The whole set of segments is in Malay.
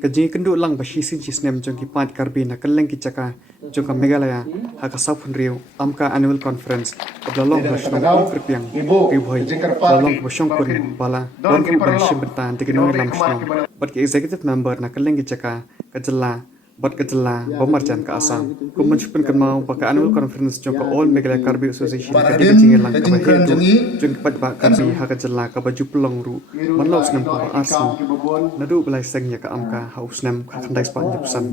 Kaji kenduk lang bashi sin chisnem jong ki pat karbi na kaleng ki chaka jong ka Meghalaya haka South Riu amka annual conference ablalong bashnong kripiang ribhoi lalong boshong kun bala don ku ban shimbentan tiginoi lamshnong but ki executive member na kaleng ki chaka kajala but kajala bomarjan ka asam kumunchpun kamau baka annual conference jong ka all Meghalaya Karbi Association ka dijing lang ka bahe jong pat ba karbi haka jala ka baju pelong ru manlau snam ka asam nadu belai sengnya ka amka haus nam ka kandai spa nyapsan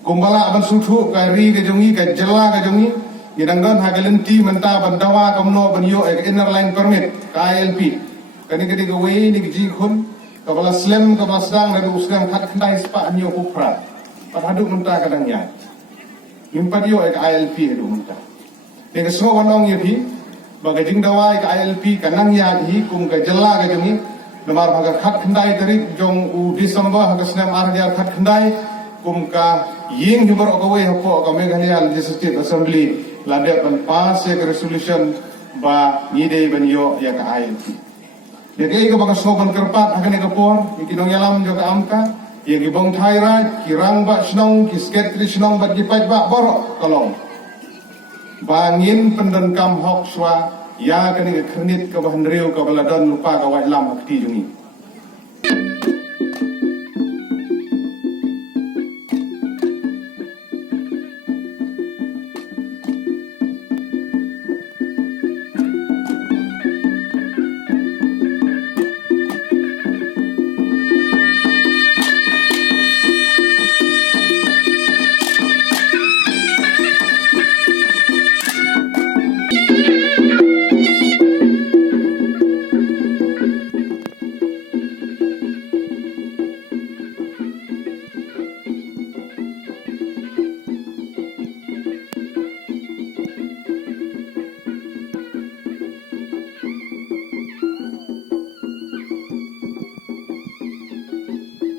kumbala ban suthu ka ri ka jongi ka jala ka jongi idanggon hagalenti menta bandawa kamno ban yo inner line permit ka ILP kani kani ka wei ni ji khun ka bala slam ka basdang na usgang khat kandai spa nyo kupra padhadu menta kadang ya impat yo ka ILP edu menta dengan semua wanong ye phi bagai jingdawa ka ILP kanang ya hi kum ka jala ka jongi lemar haga khat khandai tarik jong u December haga snam arja khat khandai kumka ying hibor okawai hapo ka Meghalaya Legislative Assembly lade pan pass ek resolution ba ngide ban yo ya ka ILP deke ka baka soban kerpat haga ne kapor ikinong yalam jo ka amka yang ibong thaira kirang ba snong ki sekretari snong ba gipat ba borok kolong bangin pendan kam hok swa ya kani ka khnit ka bahan riu ka baladon lupa ka wai lam akti jungi